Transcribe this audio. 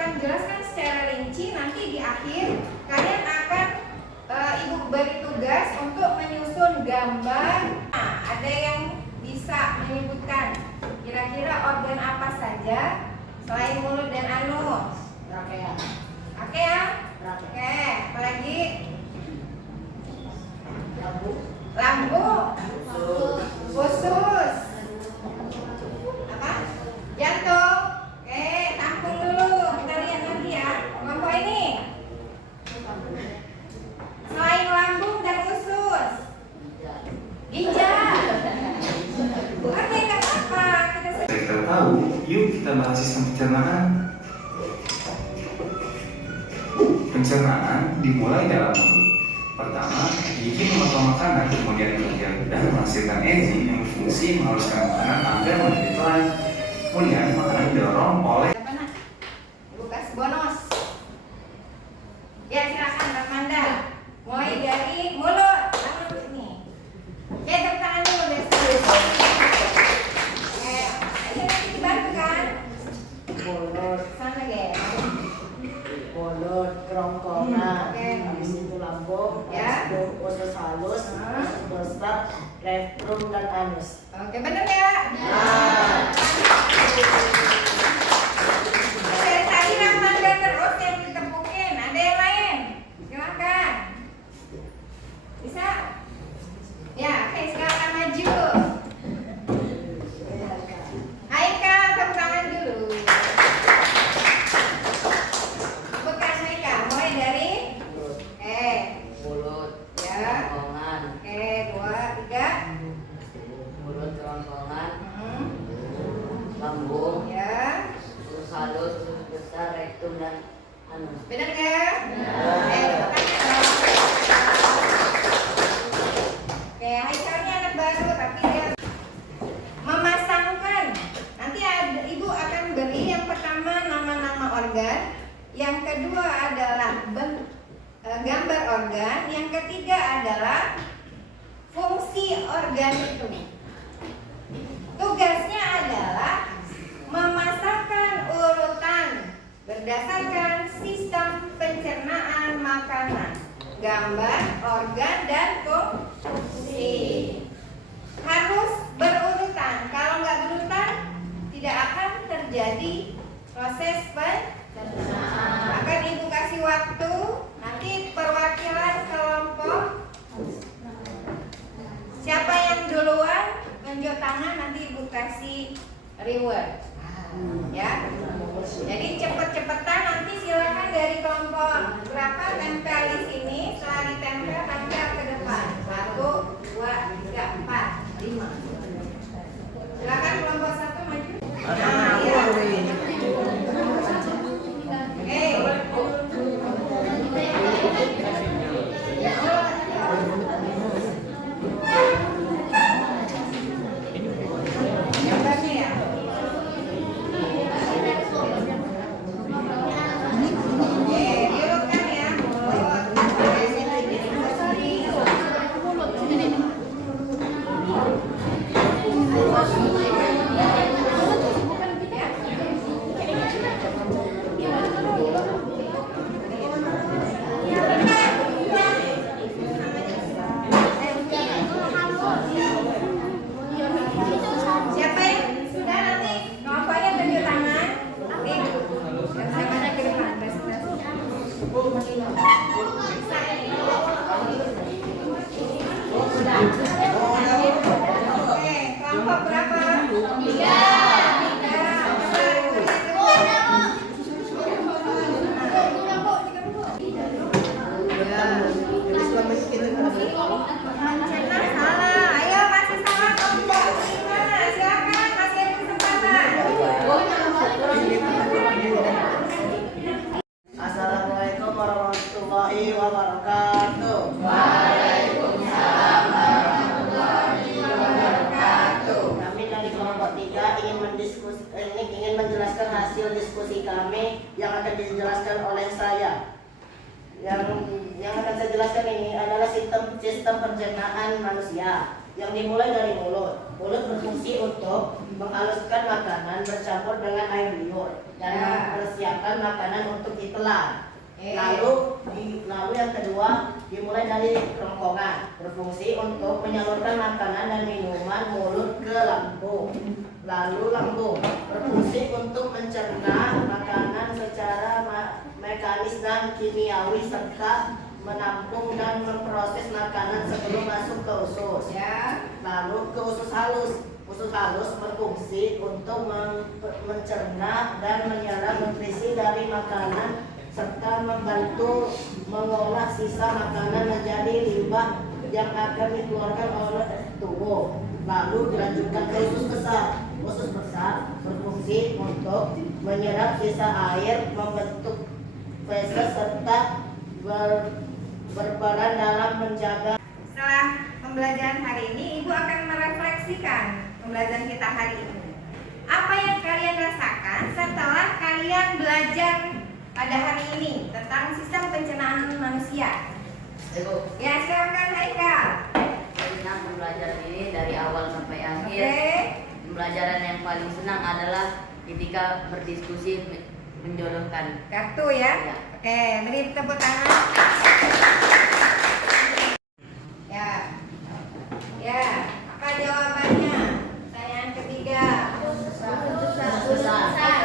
akan jelaskan secara rinci. Nanti di akhir kalian akan ibu beri tugas untuk menyusun gambar. Nah, ada yang bisa menyebutkan kira-kira organ apa saja selain mulut dan anus? Trakea. Trakea? Oke, apalagi? Lambung. Usus. Apa? Jantung. Oke, tampung dulu. Kita lihat nanti ya. Kelompok ini. Selain lambung dan usus, ginjal. Oke, nggak apa-apa. Kita tahu, yuk kita bahas sistem pencernaan. Pencernaan dimulai dalam mulut. Pertama, gigi memotong makanan, kemudian bagian lidah menghasilkan enzim yang berfungsi menghaluskan makanan agar menjadi pelan. Kemudian makanan didorong oleh Ibu kasih bonus. Ya, silakan Kak Manda. Mulai dari mulut. Tangan sini. Oke, tepuk tangan dulu deh. Ayo nanti dibantu kan? Mulut, Sana guys. mulut, kerongkongan, Oke. habis itu lambung, Ya. habis itu usus halus, usus besar, rektum dan anus. Oke, bener ya? Dari tadi Rahmanda terus yang ditepukin. Ada yang lain? Silakan. Bisa? Ya, oke, silakan maju. Haikal, tepuk tangan dulu. Bukan Haikal, mulai dari Mulut, ya. kerongkongan, Oke, 2, 3. mulut, kerongkongan, Hmm. lambung, Ya. usus halus, usus besar, rektum dan anus. Benar nggak? Tepuk tangan dong. Oke, Haikalnya anak baru tapi dia memasangkan. Nanti ibu akan beri yang pertama nama-nama organ, yang kedua adalah gambar organ, yang ketiga adalah fungsi organ itu. Tugasnya adalah memasangkan urutan berdasarkan sistem pencernaan makanan, gambar, organ, dan fungsi. Harus berurutan. Kalau nggak berurutan, tidak akan terjadi proses pencernaan. Akan ibu kasih waktu. Nanti perwakilan kelompok. Siapa yang duluan tunjuk tangan, nanti ibu kasih reward. Ya. Jadi cepet-cepetan, nanti silakan dari kelompok berapa tempel di sini. Setelah ditempel, tempel ke depan. 1, 2, 3, 4, 5. Silakan kelompok 1 maju. Nah, ya. Gambarnya ya. Diurutkan ya. Siapa yang sudah nanti kelompoknya tunjuk tangan. Nih, tangannya ke depan. Bisa ini. Oke, kelompok berapa? 3. Salah. Ayo, masih salah kelompok 5. Silakan, masih ada kesempatan. Assalamualaikum warahmatullahi wabarakatuh. Kami dari kelompok 3 ingin menjelaskan hasil diskusi kami yang akan dijelaskan oleh saya. Yang akan saya jelaskan ini adalah sistem pencernaan manusia yang dimulai dari mulut. Mulut berfungsi untuk menghaluskan makanan bercampur dengan air liur dan mempersiapkan makanan untuk ditelan. Lalu yang kedua dimulai dari kerongkongan, berfungsi untuk menyalurkan makanan dan minuman mulut ke lambung. Lalu lambung berfungsi untuk mencerna makanan secara mekanis dan kimiawi serta menampung dan memproses makanan sebelum masuk ke usus. Lalu ke usus halus. Usus halus berfungsi untuk mencerna dan menyerap nutrisi dari makanan serta membantu mengolah sisa makanan menjadi limbah yang akan dikeluarkan oleh tubuh. Lalu dilanjutkan ke usus besar. Usus besar berfungsi untuk menyerap sisa air, membentuk feses serta berperan dalam menjaga. Setelah pembelajaran hari ini, Ibu akan merefleksikan pembelajaran kita hari ini. Apa yang kalian rasakan setelah kalian belajar pada hari ini tentang sistem pencernaan manusia? Ibu, Ya, silakan Haikal. senang pembelajaran ini dari awal sampai akhir. Oke. Pembelajaran yang paling senang adalah ketika berdiskusi menjodohkan. Kartu ya. Ya. Oke, beri tepuk tangan. Ya. Ya, apa jawabannya? Pertanyaan ketiga. Usus besar.